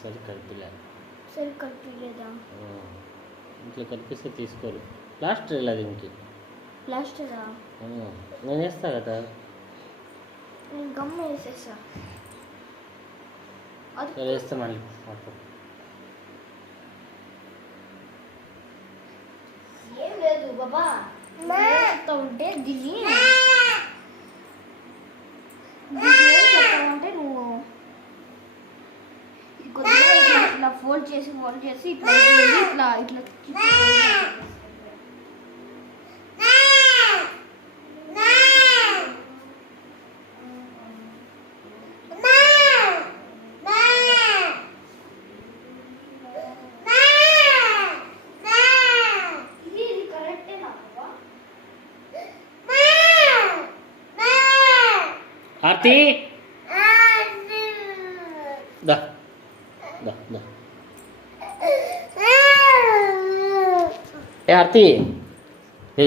సరే కలిపిలే సరే కలిపిలేదా ఇంట్లో కలిపిస్తే తీసుకోరు ప్లాస్టర్ ఇలా దీనికి ప్లాస్టరా నేను వేస్తా కదా నేను గమ్మ వేసేసా సరే వేస్తా మళ్ళీ ఏం లేదు బాబా చెప్తా ఉంటే దిగి చెప్తావంటే నువ్వు కొద్దిగా ఇట్లా ఫోల్డ్ చేసి ఇట్లా ఇట్లా ఇట్లా ఆర్తి దా దా దా ఏ ఆర్తి ఏ